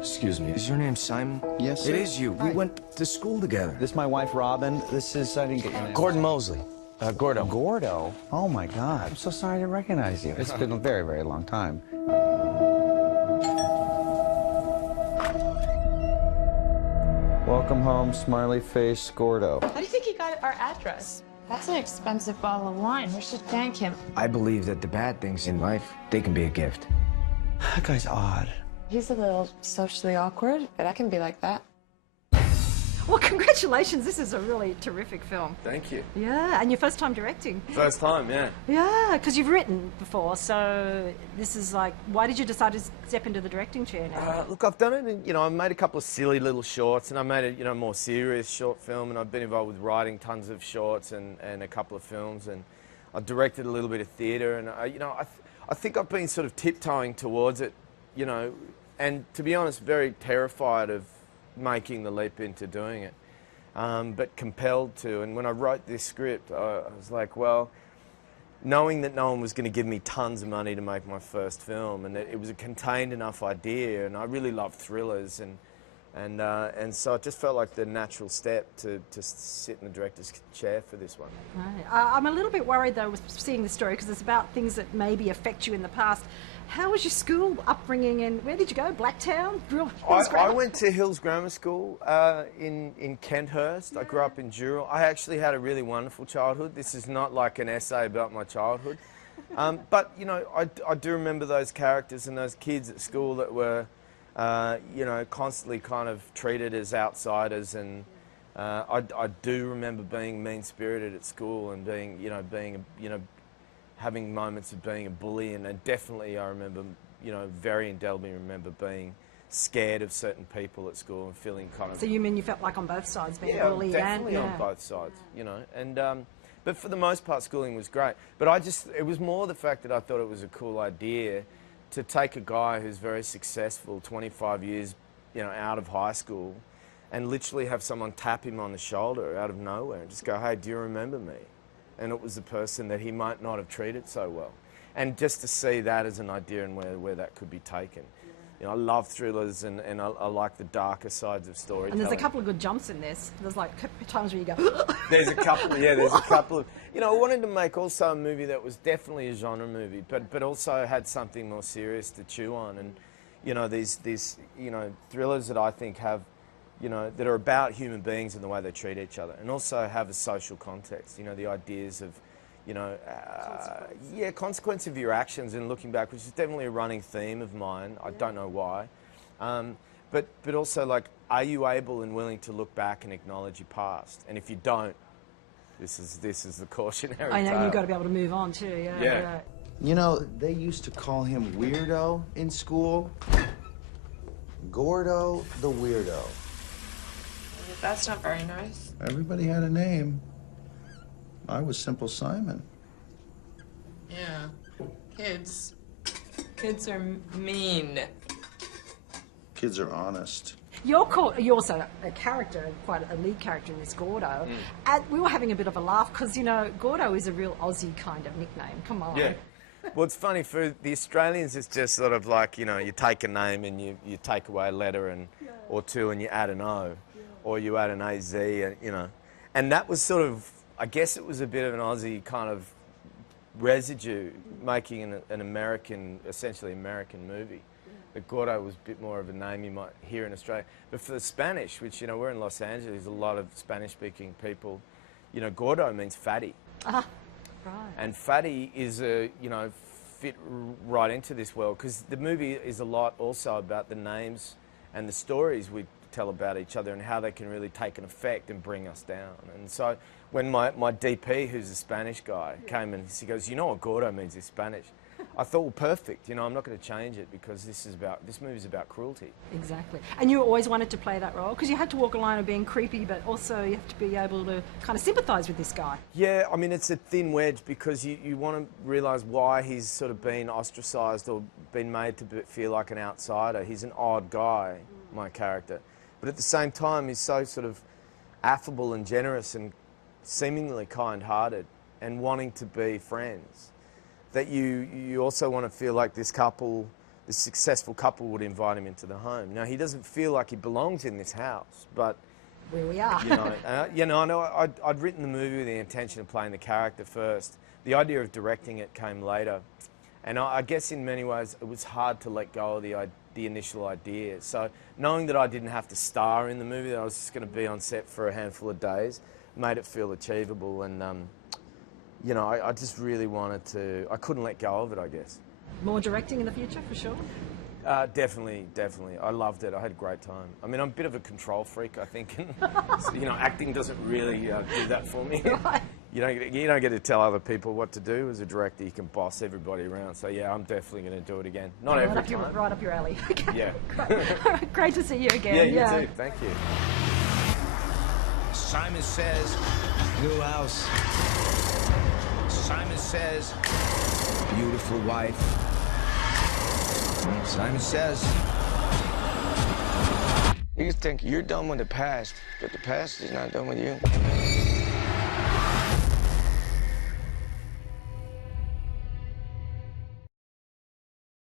Excuse me, is your name Simon? Yes, sir. It is you. We went to school together. This is my wife, Robin. This is, I didn't get your name. Gordon Mosley. Gordo. Gordo? Oh, my God. I'm so sorry to recognize you. It's been a very, very long time. Welcome home, smiley face, Gordo. How do you think he got our address? That's an expensive bottle of wine. We should thank him. I believe that the bad things in life, they can be a gift. That guy's odd. He's a little socially awkward, but I can be like that. Well, congratulations. This is a really terrific film. Thank you. Yeah, and your first time directing. First time, yeah. Yeah, because you've written before, so this is like, why did you decide to step into the directing chair now? Look, I've done it, and, I made a couple of silly little shorts, and I made a, more serious short film, and I've been involved with writing tons of shorts and a couple of films, and I directed a little bit of theatre, and, I think I've been sort of tiptoeing towards it, and to be honest, very terrified of making the leap into doing it, but compelled to. And when I wrote this script, I was like, well, knowing that no one was going to give me tons of money to make my first film, and that it was a contained enough idea, and I really love thrillers, and so it just felt like the natural step to sit in the director's chair for this one. Right. I'm a little bit worried though with seeing the story because it's about things that maybe affect you in the past. How was your school upbringing and where did you go? Blacktown? I went to Hills Grammar School in Kenthurst. I grew up in Dural. I actually had a really wonderful childhood. This is not like an essay about my childhood. But, I do remember those characters and those kids at school that were, constantly kind of treated as outsiders. And I do remember being mean-spirited at school and having moments of being a bully, and definitely I remember, very indelibly remember being scared of certain people at school and feeling kind of... So you mean you felt like on both sides being bullied? Definitely and, on both sides, and but for the most part schooling was great. But it was more the fact that I thought it was a cool idea to take a guy who's very successful, 25 years, out of high school, and literally have someone tap him on the shoulder out of nowhere and just go, hey, do you remember me? And it was the person that he might not have treated so well. And just to see that as an idea and where that could be taken. I love thrillers and I like the darker sides of storytelling. And there's a couple of good jumps in this. There's like times where you go... There's a couple of... I wanted to make also a movie that was definitely a genre movie, but also had something more serious to chew on. And, these thrillers that I think have, that are about human beings and the way they treat each other, and also have a social context, the ideas of, consequence of your actions and looking back, which is definitely a running theme of mine. I don't know why. But also, like, are you able and willing to look back and acknowledge your past? And if you don't, this is the cautionary I know, tale. you've got to be able to move on too, yeah. They used to call him Weirdo in school. Gordo the Weirdo. That's not very nice. Everybody had a name. I was Simple Simon. Yeah. Kids are mean. Kids are honest. You're also a character, quite a lead character in this, Gordo. And we were having a bit of a laugh because, Gordo is a real Aussie kind of nickname. Come on. Yeah. Well, it's funny, for the Australians, it's just sort of like, you take a name and you take away a letter or two and you add an O. Or you add an AZ, and that was sort of, I guess it was a bit of an Aussie kind of residue, making an American, essentially American movie. But Gordo was a bit more of a name you might hear in Australia. But for the Spanish, which, we're in Los Angeles, there's a lot of Spanish-speaking people, Gordo means fatty. Ah, right. And fatty is fit right into this world, because the movie is a lot also about the names and the stories we tell about each other and how they can really take an effect and bring us down. And so when my DP, who's a Spanish guy, came and he goes, what Gordo means in Spanish? I thought, well, perfect. I'm not going to change it because this movie's about cruelty. Exactly. And you always wanted to play that role because you had to walk a line of being creepy, but also you have to be able to kind of sympathise with this guy. Yeah, I mean, it's a thin wedge because you want to realise why he's sort of been ostracised or been made to feel like an outsider. He's an odd guy, my character. But at the same time, he's so sort of affable and generous and seemingly kind-hearted and wanting to be friends, that you also want to feel like this couple, the successful couple would invite him into the home. Now, he doesn't feel like he belongs in this house, but Where we are. I know I'd written the movie with the intention of playing the character first. The idea of directing it came later. And I guess in many ways it was hard to let go of the initial idea. So knowing that I didn't have to star in the movie, that I was just going to be on set for a handful of days, made it feel achievable. And, I just really wanted to, I couldn't let go of it, I guess. More directing in the future, for sure. Definitely. I loved it. I had a great time. I mean, I'm a bit of a control freak, I think. And, acting doesn't really do that for me. Right. You don't get to tell other people what to do. As a director, you can boss everybody around. So yeah, I'm definitely going to do it again. Not every time. Right up your alley. Okay. Yeah. Great. All right, great to see you again. Yeah, you too. Thank you. Simon Says, new house. Simon Says, beautiful wife. Simon Says. You think you're done with the past, but the past is not done with you.